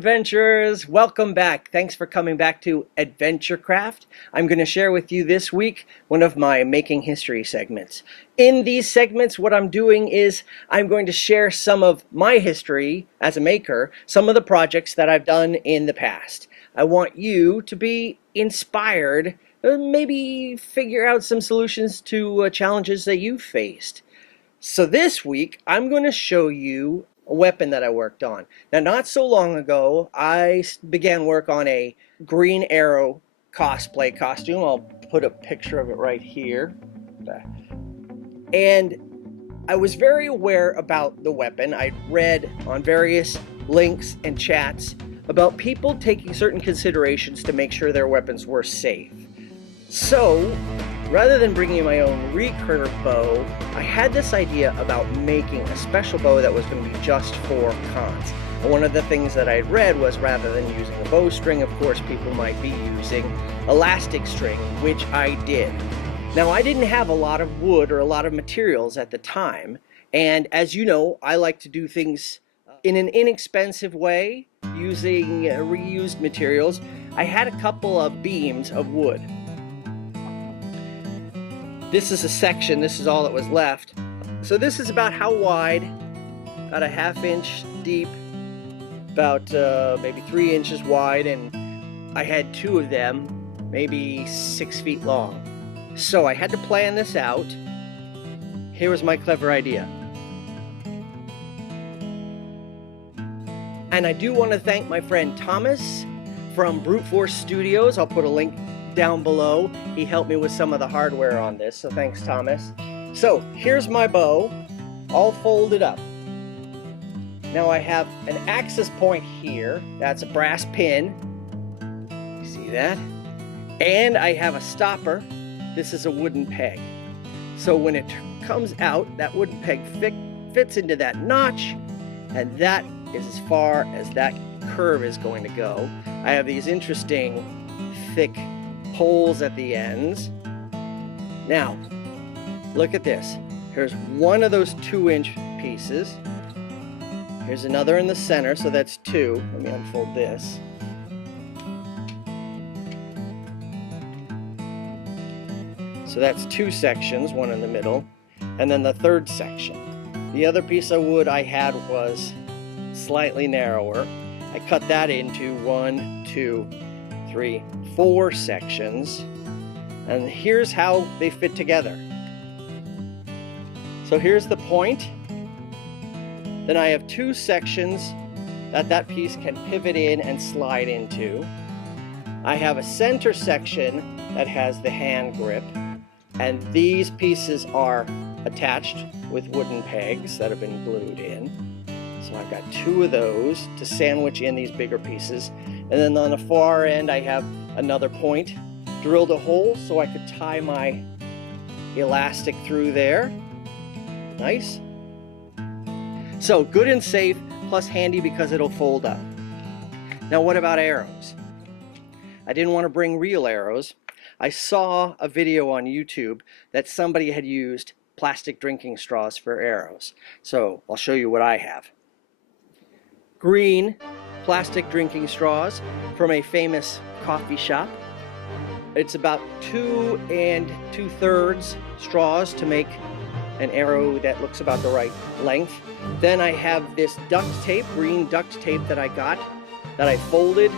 adventurers, welcome back. Thanks for coming back to AdventureCraft. I'm going to share with you this week one of my making history segments. In these segments, what I'm doing is I'm going to share some of my history as a maker, some of the projects that I've done in the past. I want you to be inspired, maybe figure out some solutions to challenges that you've faced. So this week, I'm going to show you a weapon that I worked on. Now, not so long ago, I began work on a green arrow cosplay costume. I'll put a picture of it right here. And I was very aware about the weapon. I'd read on various links and chats about people taking certain considerations to make sure their weapons were safe. So, rather than bringing my own recurve bow, I had this idea about making a special bow that was going to be just for cons. And one of the things that I'd read was rather than using a bowstring, of course, people might be using elastic string, which I did. Now, I didn't have a lot of wood or a lot of materials at the time, and as you know, I like to do things in an inexpensive way, using reused materials. I had a couple of beams of wood. This is a section, this is all that was left. So this is about how wide, about a ½ inch deep, about maybe 3 inches wide, and I had 2 of them, maybe 6 feet long. So I had to plan this out. Here was my clever idea. And I do want to thank my friend Thomas from Brute Force Studios. I'll put a link down below. He helped me with some of the hardware on this, so thanks, Thomas. So here's my bow, all folded up. Now I have an access point here. That's a brass pin. You see that? And I have a stopper. This is a wooden peg. So when it comes out, that wooden peg fits into that notch, and that is as far as that curve is going to go. I have these interesting thick holes at the ends. Now, look at this. Here's one of those 2-inch pieces. Here's another in the center, so that's 2. Let me unfold this. So that's 2 sections, one in the middle, and then the 3rd section. The other piece of wood I had was slightly narrower. I cut that into 1, 2, 3, 4 sections, and here's how they fit together. So here's the point. Then I have 2 sections that piece can pivot in and slide into. I have a center section that has the hand grip, and these pieces are attached with wooden pegs that have been glued in. So I've got 2 of those to sandwich in these bigger pieces. And then on the far end, I have another point, drilled a hole so I could tie my elastic through there. Nice. So good and safe, plus handy because it'll fold up. Now what about arrows? I didn't want to bring real arrows. I saw a video on YouTube that somebody had used plastic drinking straws for arrows. So I'll show you what I have. Green plastic drinking straws from a famous coffee shop. It's about 2 2/3 straws to make an arrow that looks about the right length. Then I have this duct tape, green duct tape that I got, that I folded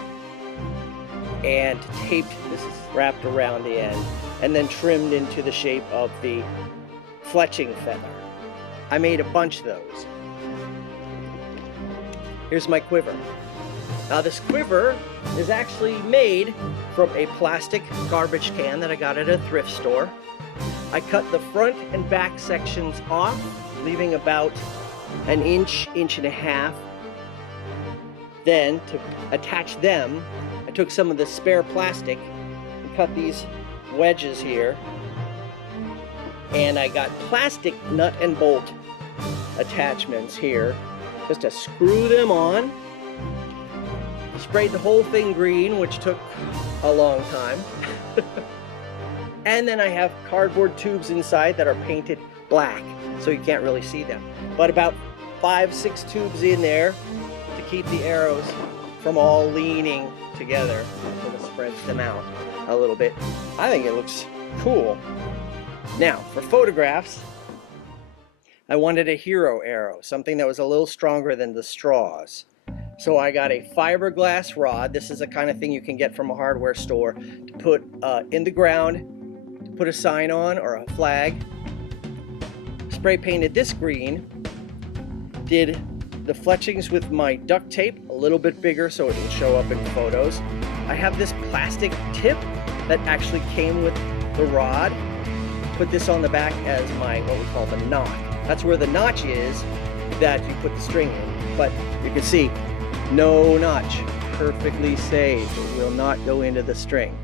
and taped. This is wrapped around the end and then trimmed into the shape of the fletching feather. I made a bunch of those. Here's my quiver. Now this quiver is actually made from a plastic garbage can that I got at a thrift store. I cut the front and back sections off, leaving about an inch, inch and a half. Then to attach them, I took some of the spare plastic and cut these wedges here. And I got plastic nut and bolt attachments here, just to screw them on. Sprayed the whole thing green, which took a long time. And then I have cardboard tubes inside that are painted black, so you can't really see them. But about 5, 6 tubes in there to keep the arrows from all leaning together. Sort of spreads them out a little bit. I think it looks cool. Now, for photographs, I wanted a hero arrow, something that was a little stronger than the straws. So I got a fiberglass rod. This is the kind of thing you can get from a hardware store to put in the ground, to put a sign on or a flag. Spray painted this green. Did the fletchings with my duct tape a little bit bigger so it will show up in photos. I have this plastic tip that actually came with the rod. Put this on the back as my, what we call the NOCK. That's where the notch is that you put the string in. But you can see, no notch, perfectly safe. It will not go into the string.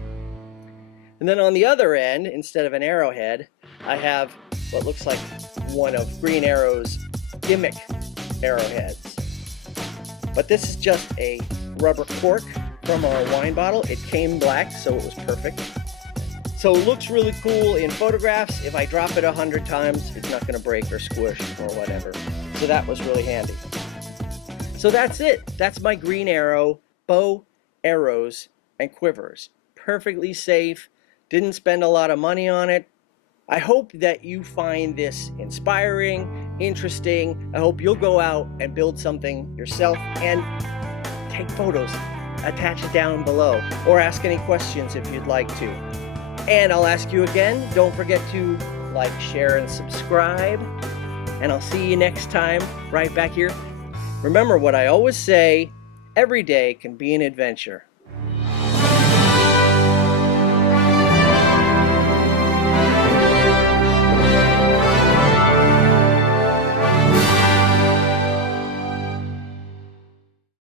And then on the other end, instead of an arrowhead, I have what looks like one of Green Arrow's gimmick arrowheads. But this is just a rubber cork from our wine bottle. It came black, so it was perfect. So it looks really cool in photographs. If I drop it 100 times, it's not going to break or squish or whatever. So that was really handy. So that's it. That's my Green Arrow bow, arrows, and quivers. Perfectly safe. Didn't spend a lot of money on it. I hope that you find this inspiring, interesting. I hope you'll go out and build something yourself and take photos. Attach it down below or ask any questions if you'd like to. And I'll ask you again, don't forget to like, share, and subscribe. And I'll see you next time right back here. Remember what I always say, every day can be an adventure.